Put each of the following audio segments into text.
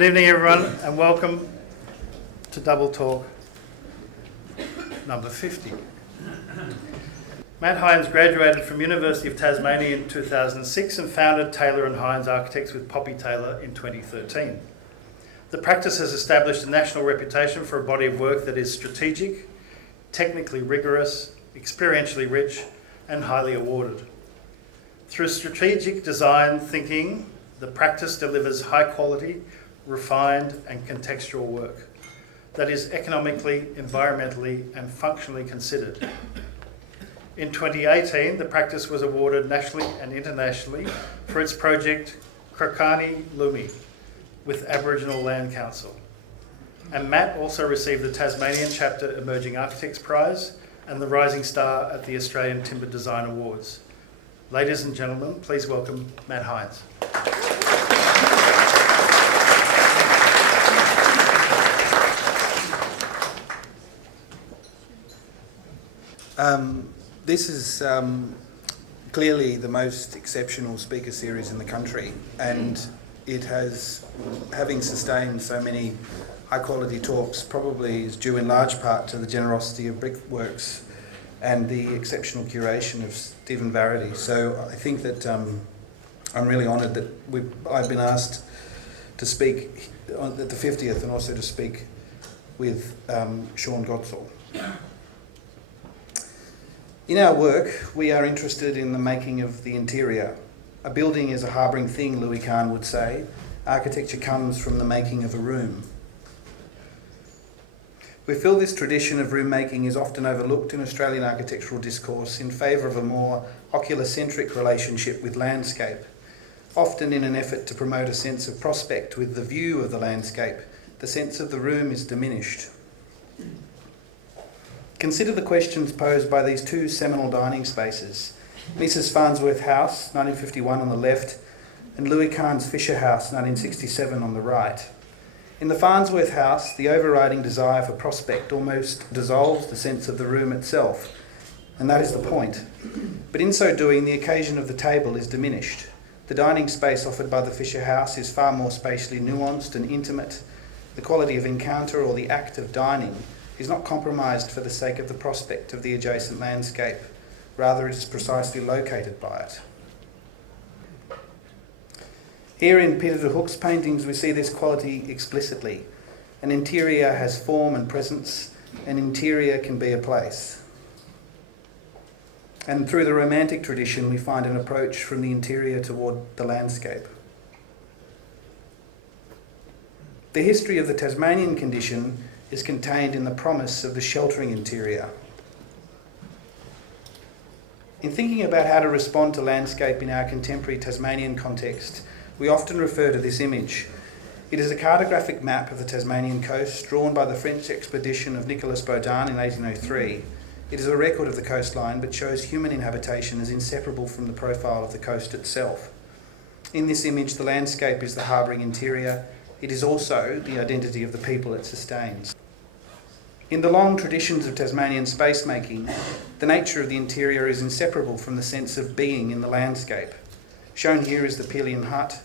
Good evening everyone and welcome to Double Talk number 50. Matt Hinds graduated from University of Tasmania in 2006 and founded Tayloy and Hinds Architects with Poppy Taylor in 2013. The practice has established a national reputation for a body of work that is strategic, technically rigorous, experientially rich and highly awarded. Through strategic design thinking, the practice delivers high quality, refined and contextual work that is economically, environmentally and functionally considered. In 2018, the practice was awarded nationally and internationally for its project Krokani Lumi with Aboriginal Land Council. And Matt also received the Tasmanian Chapter Emerging Architects Prize and the Rising Star at the Australian Timber Design Awards. Ladies and gentlemen, please welcome Matt Hinds. This is clearly the most exceptional speaker series in the country, and it has, having sustained so many high quality talks, probably is due in large part to the generosity of Brickworks and the exceptional curation of Stephen Varady. So I think that I'm really honoured that I've been asked to speak at the 50th and also to speak with Sean Godsall. In our work, we are interested in the making of the interior. A building is a harbouring thing, Louis Kahn would say. Architecture comes from the making of a room. We feel this tradition of room making is often overlooked in Australian architectural discourse in favour of a more oculocentric relationship with landscape, often in an effort to promote a sense of prospect with the view of the landscape. The sense of the room is diminished. Consider the questions posed by these two seminal dining spaces, Mrs. Farnsworth House, 1951 on the left, and Louis Kahn's Fisher House, 1967 on the right. In the Farnsworth House, the overriding desire for prospect almost dissolves the sense of the room itself, and that is the point. But in so doing, the occasion of the table is diminished. The dining space offered by the Fisher House is far more spatially nuanced and intimate. The quality of encounter or the act of dining is not compromised for the sake of the prospect of the adjacent landscape. Rather, it is precisely located by it. Here in Peter de Hoog's paintings, we see this quality explicitly. An interior has form and presence. An interior can be a place. And through the Romantic tradition, we find an approach from the interior toward the landscape. The history of the Tasmanian condition is contained in the promise of the sheltering interior. In thinking about how to respond to landscape in our contemporary Tasmanian context, we often refer to this image. It is a cartographic map of the Tasmanian coast drawn by the French expedition of Nicolas Baudin in 1803. It is a record of the coastline but shows human inhabitation as inseparable from the profile of the coast itself. In this image, the landscape is the harbouring interior. It is also the identity of the people it sustains. In the long traditions of Tasmanian space making, the nature of the interior is inseparable from the sense of being in the landscape. Shown here is the Pelion hut.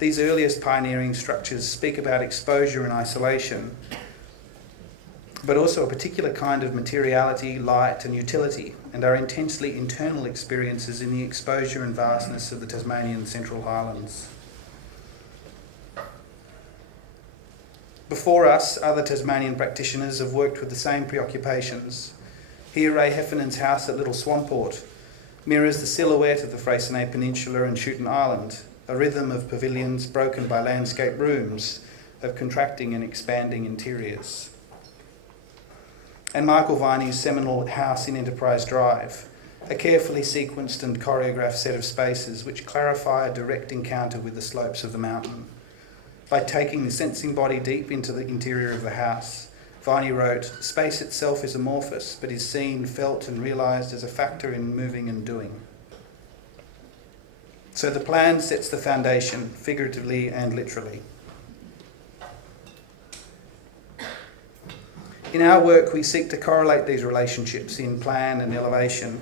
These earliest pioneering structures speak about exposure and isolation, but also a particular kind of materiality, light and utility, and are intensely internal experiences in the exposure and vastness of the Tasmanian Central Highlands. Before us, other Tasmanian practitioners have worked with the same preoccupations. Here, Ray Heffernan's house at Little Swanport mirrors the silhouette of the Freycinet Peninsula and Shooten Island, a rhythm of pavilions broken by landscape rooms, of contracting and expanding interiors. And Michael Viney's seminal house in Enterprise Drive, a carefully sequenced and choreographed set of spaces which clarify a direct encounter with the slopes of the mountain. By taking the sensing body deep into the interior of the house, Viney wrote, "Space itself is amorphous, but is seen, felt and realised as a factor in moving and doing." So the plan sets the foundation, figuratively and literally. In our work, we seek to correlate these relationships in plan and elevation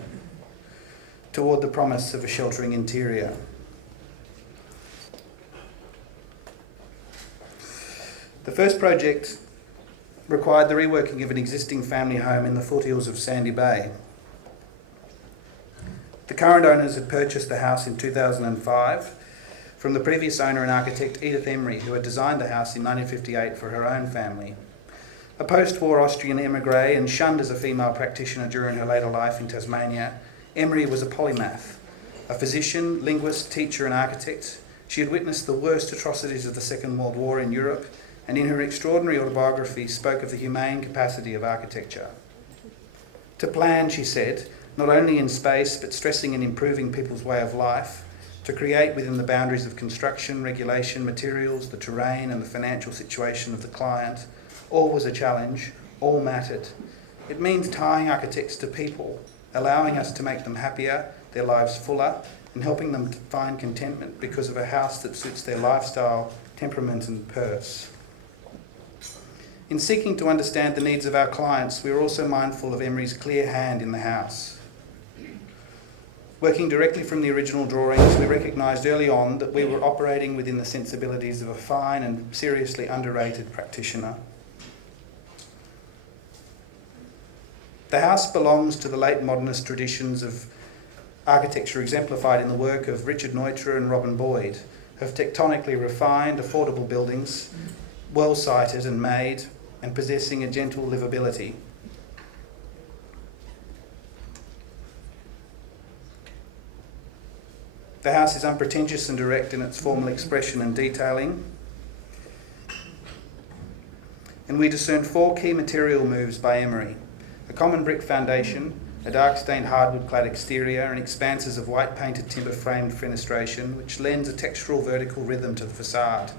toward the promise of a sheltering interior. The first project required the reworking of an existing family home in the foothills of Sandy Bay. The current owners had purchased the house in 2005 from the previous owner and architect Edith Emery, who had designed the house in 1958 for her own family. A post-war Austrian emigre and shunned as a female practitioner during her later life in Tasmania, Emery was a polymath, a physician, linguist, teacher and architect. She had witnessed the worst atrocities of the Second World War in Europe, and in her extraordinary autobiography spoke of the humane capacity of architecture. To plan, she said, not only in space but stressing and improving people's way of life, to create within the boundaries of construction, regulation, materials, the terrain and the financial situation of the client, all was a challenge, all mattered. It means tying architects to people, allowing us to make them happier, their lives fuller, and helping them to find contentment because of a house that suits their lifestyle, temperament and purse. In seeking to understand the needs of our clients, we are also mindful of Emery's clear hand in the house. Working directly from the original drawings, we recognised early on that we were operating within the sensibilities of a fine and seriously underrated practitioner. The house belongs to the late modernist traditions of architecture exemplified in the work of Richard Neutra and Robin Boyd, of tectonically refined, affordable buildings, well sited and made, and possessing a gentle livability. The house is unpretentious and direct in its formal expression and detailing. And we discern 4 key material moves by Emery: a common brick foundation, a dark-stained hardwood-clad exterior, and expanses of white-painted timber-framed fenestration, which lends a textural vertical rhythm to the facade.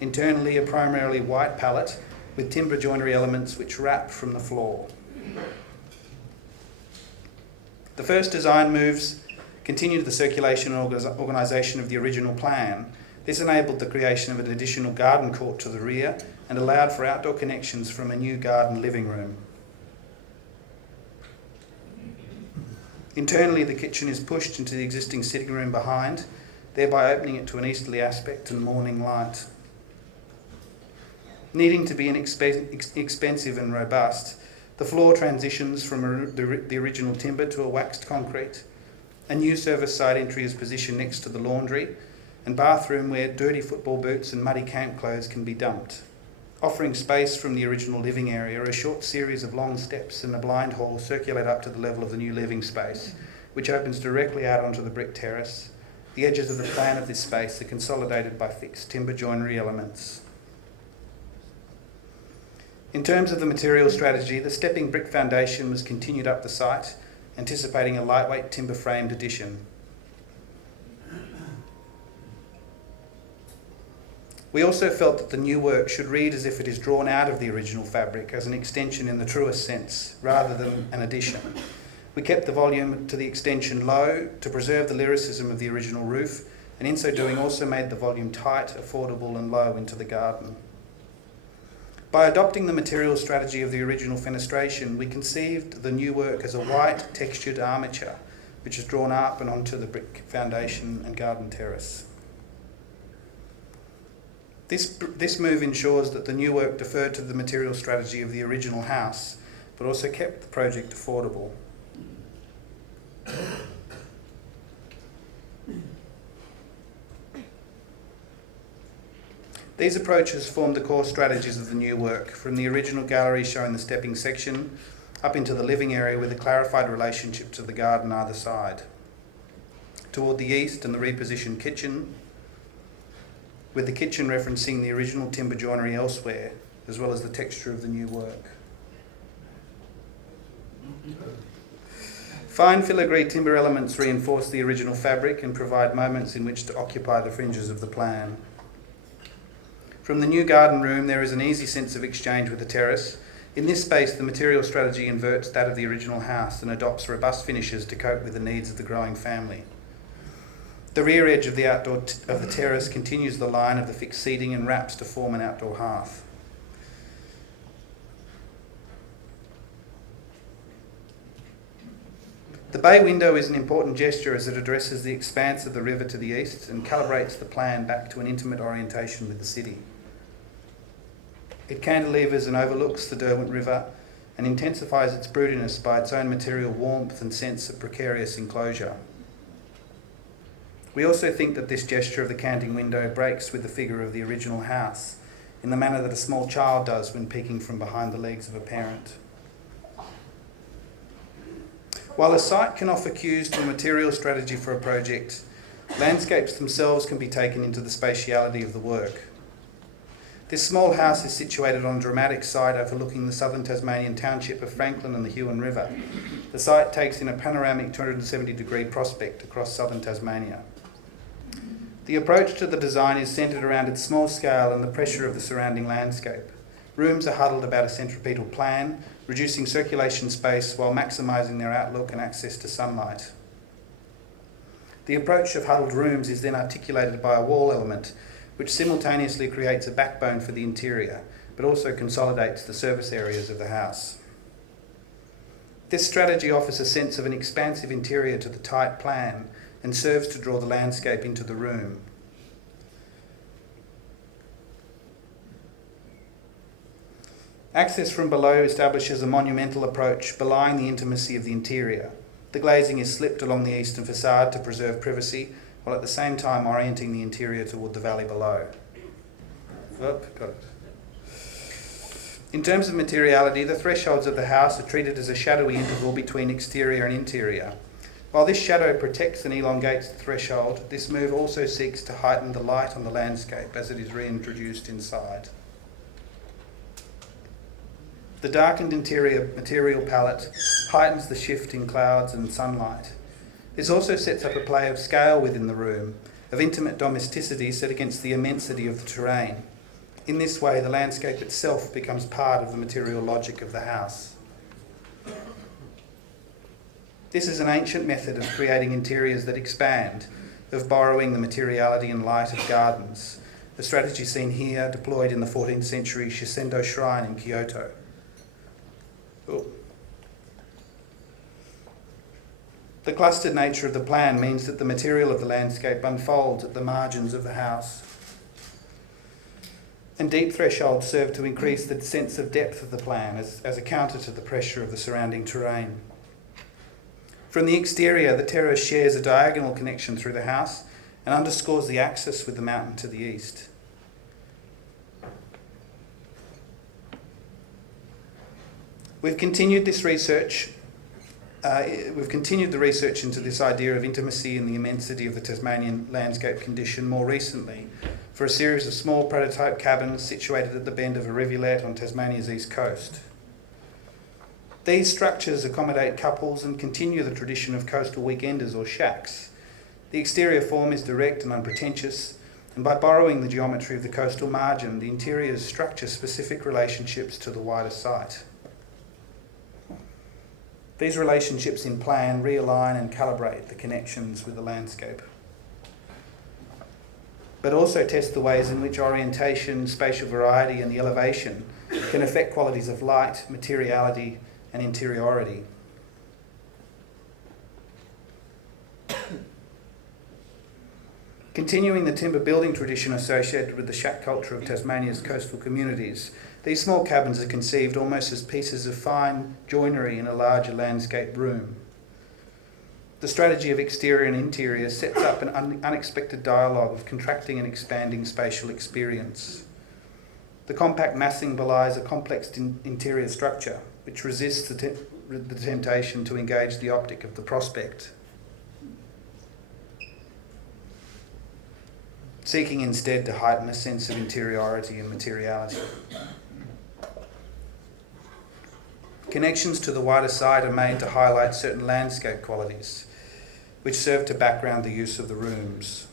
Internally, a primarily white palette with timber joinery elements which wrap from the floor. The first design moves continued the circulation and organisation of the original plan. This enabled the creation of an additional garden court to the rear and allowed for outdoor connections from a new garden living room. Internally, the kitchen is pushed into the existing sitting room behind, thereby opening it to an easterly aspect and morning light. Needing to be expensive and robust, the floor transitions from the original timber to a waxed concrete. A new service side entry is positioned next to the laundry and bathroom where dirty football boots and muddy camp clothes can be dumped. Offering space from the original living area, a short series of long steps and a blind hall circulate up to the level of the new living space, which opens directly out onto the brick terrace. The edges of the plan of this space are consolidated by fixed timber joinery elements. In terms of the material strategy, the stepping brick foundation was continued up the site, anticipating a lightweight timber-framed addition. We also felt that the new work should read as if it is drawn out of the original fabric as an extension in the truest sense, rather than an addition. We kept the volume to the extension low to preserve the lyricism of the original roof, and in so doing also made the volume tight, affordable and low into the garden. By adopting the material strategy of the original fenestration, we conceived the new work as a white textured armature, which is drawn up and onto the brick foundation and garden terrace. This move ensures that the new work deferred to the material strategy of the original house, but also kept the project affordable. These approaches formed the core strategies of the new work, from the original gallery showing the stepping section, up into the living area with a clarified relationship to the garden either side. Toward the east and the repositioned kitchen, with the kitchen referencing the original timber joinery elsewhere, as well as the texture of the new work. Fine filigree timber elements reinforce the original fabric and provide moments in which to occupy the fringes of the plan. From the new garden room, there is an easy sense of exchange with the terrace. In this space, the material strategy inverts that of the original house and adopts robust finishes to cope with the needs of the growing family. The rear edge of the terrace continues the line of the fixed seating and wraps to form an outdoor hearth. The bay window is an important gesture as it addresses the expanse of the river to the east and calibrates the plan back to an intimate orientation with the city. It cantilevers and overlooks the Derwent River and intensifies its broodiness by its own material warmth and sense of precarious enclosure. We also think that this gesture of the canting window breaks with the figure of the original house, in the manner that a small child does when peeking from behind the legs of a parent. While a site can offer cues to a material strategy for a project, landscapes themselves can be taken into the spatiality of the work. This small house is situated on a dramatic site overlooking the southern Tasmanian township of Franklin and the Huon River. The site takes in a panoramic 270-degree prospect across southern Tasmania. The approach to the design is centred around its small scale and the pressure of the surrounding landscape. Rooms are huddled about a centripetal plan, reducing circulation space while maximising their outlook and access to sunlight. The approach of huddled rooms is then articulated by a wall element, which simultaneously creates a backbone for the interior, but also consolidates the surface areas of the house. This strategy offers a sense of an expansive interior to the tight plan and serves to draw the landscape into the room. Access from below establishes a monumental approach, belying the intimacy of the interior. The glazing is slipped along the eastern facade to preserve privacy, while at the same time orienting the interior toward the valley below. Got it. In terms of materiality, the thresholds of the house are treated as a shadowy interval between exterior and interior. While this shadow protects and elongates the threshold, this move also seeks to heighten the light on the landscape as it is reintroduced inside. The darkened interior material palette heightens the shift in clouds and sunlight. This also sets up a play of scale within the room, of intimate domesticity set against the immensity of the terrain. In this way, the landscape itself becomes part of the material logic of the house. This is an ancient method of creating interiors that expand, of borrowing the materiality and light of gardens, a strategy seen here deployed in the 14th century Shiseido shrine in Kyoto. The clustered nature of the plan means that the material of the landscape unfolds at the margins of the house. And deep thresholds serve to increase the sense of depth of the plan as a counter to the pressure of the surrounding terrain. From the exterior, the terrace shares a diagonal connection through the house and underscores the axis with the mountain to the east. We've continued the research into this idea of intimacy and the immensity of the Tasmanian landscape condition more recently for a series of small prototype cabins situated at the bend of a rivulet on Tasmania's east coast. These structures accommodate couples and continue the tradition of coastal weekenders or shacks. The exterior form is direct and unpretentious, and by borrowing the geometry of the coastal margin, the interiors structure specific relationships to the wider site. These relationships in plan realign and calibrate the connections with the landscape, but also test the ways in which orientation, spatial variety and the elevation can affect qualities of light, materiality and interiority. Continuing the timber building tradition associated with the shack culture of Tasmania's coastal communities, these small cabins are conceived almost as pieces of fine joinery in a larger landscape room. The strategy of exterior and interior sets up an unexpected dialogue of contracting and expanding spatial experience. The compact massing belies a complex interior structure, which resists the temptation to engage the optic of the prospect, seeking instead to heighten a sense of interiority and materiality. Connections to the wider side are made to highlight certain landscape qualities, which serve to background the use of the rooms.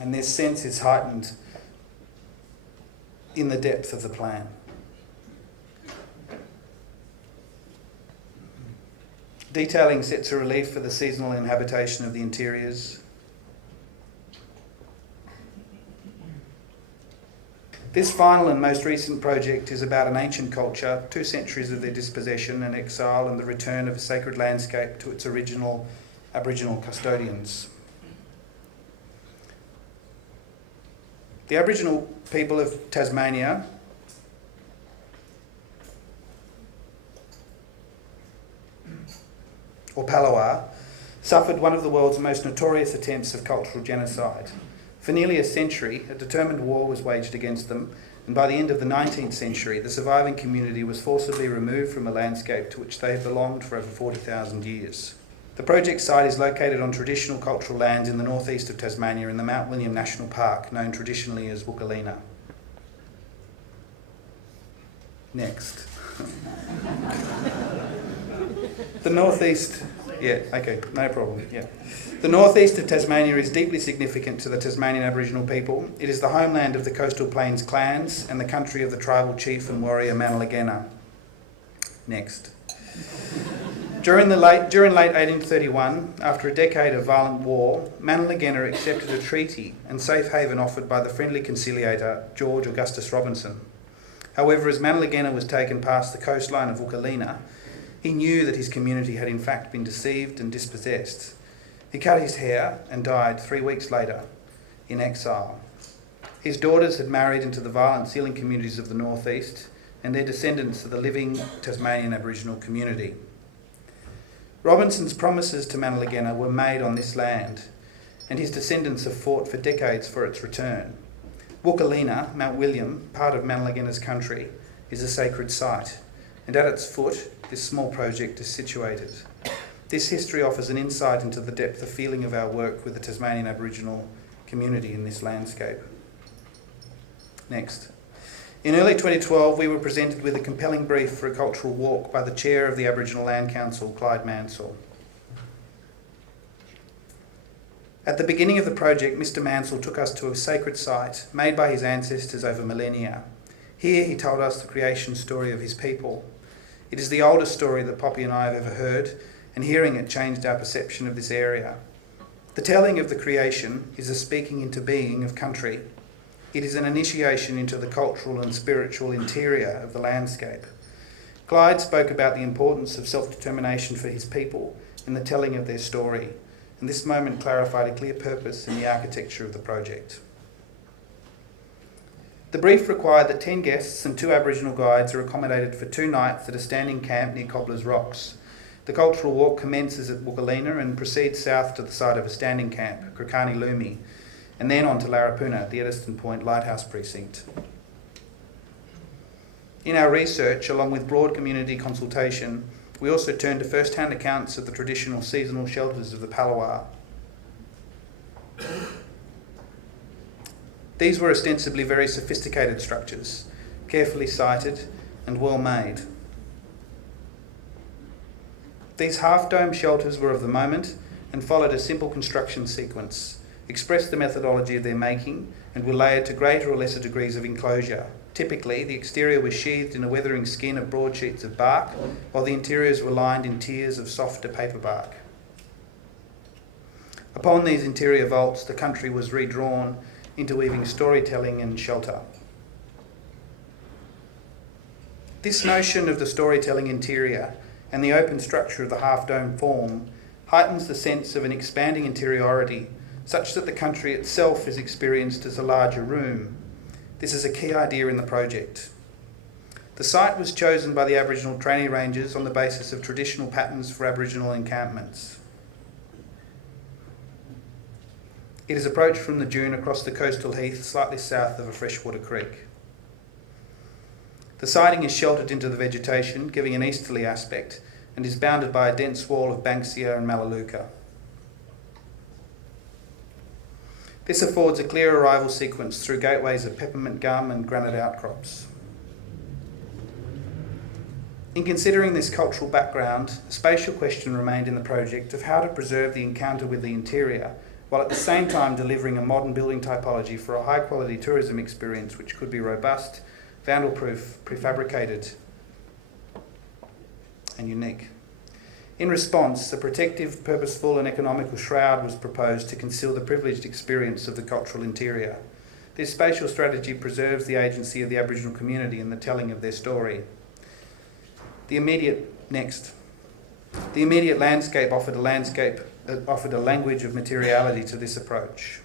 And this sense is heightened in the depth of the plan. Detailing sets a relief for the seasonal inhabitation of the interiors. This final and most recent project is about an ancient culture, 2 centuries of their dispossession and exile, and the return of a sacred landscape to its original Aboriginal custodians. The Aboriginal people of Tasmania or Palawa suffered one of the world's most notorious attempts of cultural genocide. For nearly a century, a determined war was waged against them, and by the end of the 19th century, the surviving community was forcibly removed from a landscape to which they had belonged for over 40,000 years. The project site is located on traditional cultural lands in the northeast of Tasmania in the Mount William National Park, known traditionally as wukalina. Next. The northeast... Yeah, okay, no problem, yeah. The northeast of Tasmania is deeply significant to the Tasmanian Aboriginal people. It is the homeland of the Coastal Plains clans and the country of the tribal chief and warrior Manalagenna. Next. During late 1831, after a decade of violent war, Manalagenna accepted a treaty and safe haven offered by the friendly conciliator George Augustus Robinson. However, as Manalagenna was taken past the coastline of wukalina, he knew that his community had in fact been deceived and dispossessed. He cut his hair and died 3 weeks later in exile. His daughters had married into the violent sealing communities of the northeast, and their descendants are the living Tasmanian Aboriginal community. Robinson's promises to Manalagenna were made on this land, and his descendants have fought for decades for its return. Wukalina, Mount William, part of Manalagenna's country, is a sacred site, and at its foot, this small project is situated. This history offers an insight into the depth of feeling of our work with the Tasmanian Aboriginal community in this landscape. Next. In early 2012, we were presented with a compelling brief for a cultural walk by the Chair of the Aboriginal Land Council, Clyde Mansell. At the beginning of the project, Mr. Mansell took us to a sacred site made by his ancestors over millennia. Here he told us the creation story of his people. It is the oldest story that Poppy and I have ever heard, and hearing it changed our perception of this area. The telling of the creation is a speaking into being of country. It is an initiation into the cultural and spiritual interior of the landscape. Clyde spoke about the importance of self-determination for his people in the telling of their story, and this moment clarified a clear purpose in the architecture of the project. The brief required that 10 guests and 2 Aboriginal guides are accommodated for 2 nights at a standing camp near Cobbler's Rocks. The cultural walk commences at wukalina and proceeds south to the site of a standing camp, Krikani Lumi, and then on to Larapuna, the Eddiston Point Lighthouse Precinct. In our research, along with broad community consultation, we also turned to first-hand accounts of the traditional seasonal shelters of the Palawa. These were ostensibly very sophisticated structures, carefully sited and well made. These half-dome shelters were of the moment and followed a simple construction sequence, expressed the methodology of their making, and were layered to greater or lesser degrees of enclosure. Typically, the exterior was sheathed in a weathering skin of broad sheets of bark, while the interiors were lined in tiers of softer paper bark. Upon these interior vaults, the country was redrawn, interweaving storytelling and shelter. This notion of the storytelling interior and the open structure of the half-dome form heightens the sense of an expanding interiority, such that the country itself is experienced as a larger room. This is a key idea in the project. The site was chosen by the Aboriginal training rangers on the basis of traditional patterns for Aboriginal encampments. It is approached from the dune across the coastal heath slightly south of a freshwater creek. The siding is sheltered into the vegetation, giving an easterly aspect, and is bounded by a dense wall of banksia and melaleuca. This affords a clear arrival sequence through gateways of peppermint gum and granite outcrops. In considering this cultural background, a spatial question remained in the project of how to preserve the encounter with the interior, while at the same time delivering a modern building typology for a high-quality tourism experience which could be robust, vandal-proof, prefabricated, and unique. In response, a protective, purposeful and economical shroud was proposed to conceal the privileged experience of the cultural interior. This spatial strategy preserves the agency of the Aboriginal community in the telling of their story. The immediate landscape offered a language of materiality to this approach.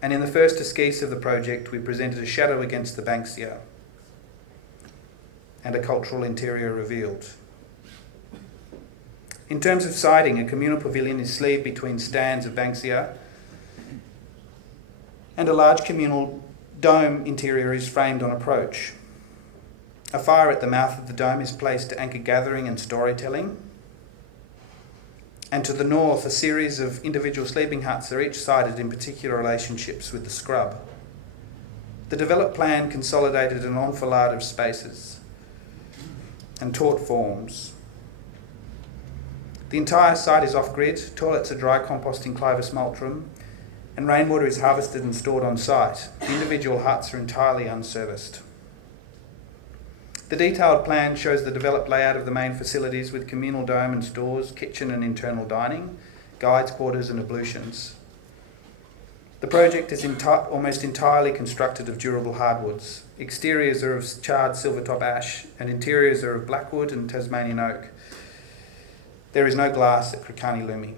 And in the first esquisse of the project, we presented a shadow against the Banksia and a cultural interior revealed. In terms of siding, a communal pavilion is sleeved between stands of Banksia, and a large communal dome interior is framed on approach. A fire at the mouth of the dome is placed to anchor gathering and storytelling. And to the north, a series of individual sleeping huts are each sided in particular relationships with the scrub. The developed plan consolidated an enfilade of spaces and taught forms. The entire site is off-grid, toilets are dry composting Clivus multrum, and rainwater is harvested and stored on site. The individual huts are entirely unserviced. The detailed plan shows the developed layout of the main facilities with communal dome and stores, kitchen and internal dining, guides' quarters and ablutions. The project is almost entirely constructed of durable hardwoods. Exteriors are of charred silvertop ash and interiors are of blackwood and Tasmanian oak. There is no glass at Krikani Lumi.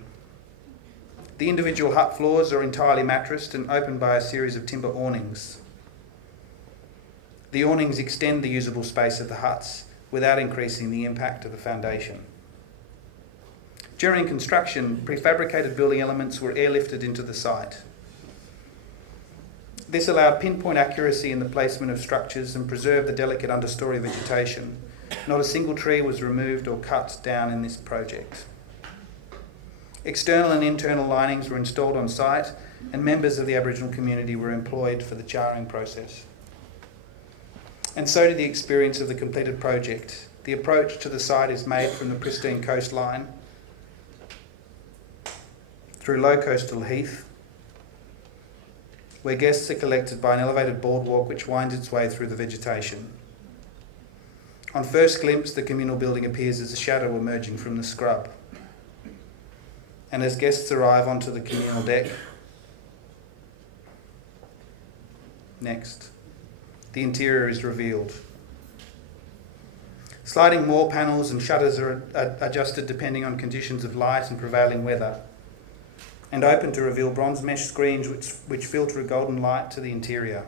The individual hut floors are entirely mattressed and opened by a series of timber awnings. The awnings extend the usable space of the huts without increasing the impact of the foundation. During construction, prefabricated building elements were airlifted into the site. This allowed pinpoint accuracy in the placement of structures and preserved the delicate understory vegetation. Not a single tree was removed or cut down in this project. External and internal linings were installed on site and members of the Aboriginal community were employed for the charring process. And so did the experience of the completed project. The approach to the site is made from the pristine coastline through low coastal heath, where guests are collected by an elevated boardwalk which winds its way through the vegetation. On first glimpse, the communal building appears as a shadow emerging from the scrub. And as guests arrive onto the communal deck, the interior is revealed. Sliding wall panels and shutters are adjusted depending on conditions of light and prevailing weather, and open to reveal bronze mesh screens which filter a golden light to the interior.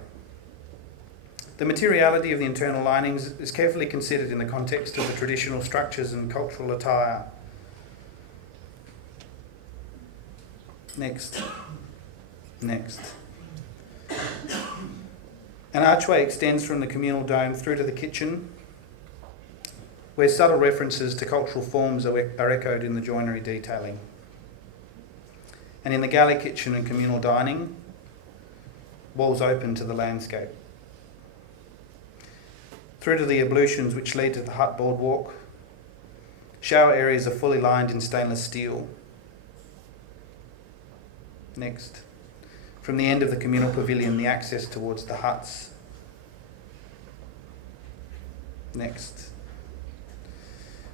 The materiality of the internal linings is carefully considered in the context of the traditional structures and cultural attire. Next. An archway extends from the communal dome through to the kitchen, where subtle references to cultural forms are echoed in the joinery detailing. And in the galley kitchen and communal dining, walls open to the landscape. Through to the ablutions which lead to the hut boardwalk, shower areas are fully lined in stainless steel. Next. From the end of the communal pavilion, the access towards the huts. Next.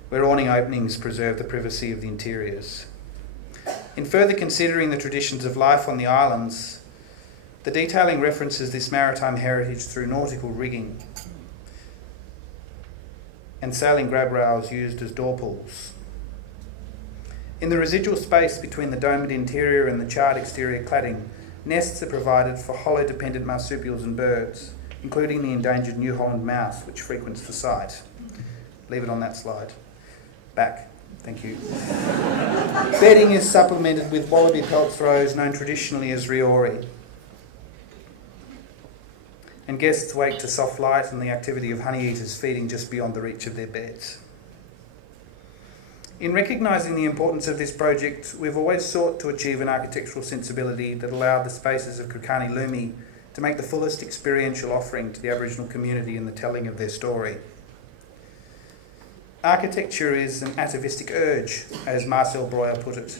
Where awning openings preserve the privacy of the interiors. In further considering the traditions of life on the islands, the detailing references this maritime heritage through nautical rigging and sailing grab rails used as door pulls. In the residual space between the domed interior and the charred exterior cladding, nests are provided for hollow-dependent marsupials and birds, including the endangered New Holland mouse, which frequents the site. Leave it on that slide. Back. Thank you. Bedding is supplemented with wallaby pelt throws known traditionally as riori. And guests wake to soft light and the activity of honeyeaters feeding just beyond the reach of their beds. In recognising the importance of this project, we've always sought to achieve an architectural sensibility that allowed the spaces of Krikani Lumi to make the fullest experiential offering to the Aboriginal community in the telling of their story. Architecture is an atavistic urge, as Marcel Breuer put it,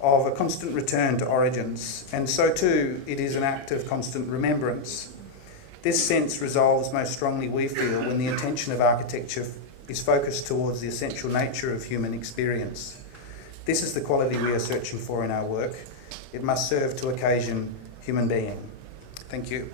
of a constant return to origins, and so too it is an act of constant remembrance. This sense resolves most strongly, we feel, when the attention of architecture is focused towards the essential nature of human experience. This is the quality we are searching for in our work, It must serve to occasion human being. Thank you.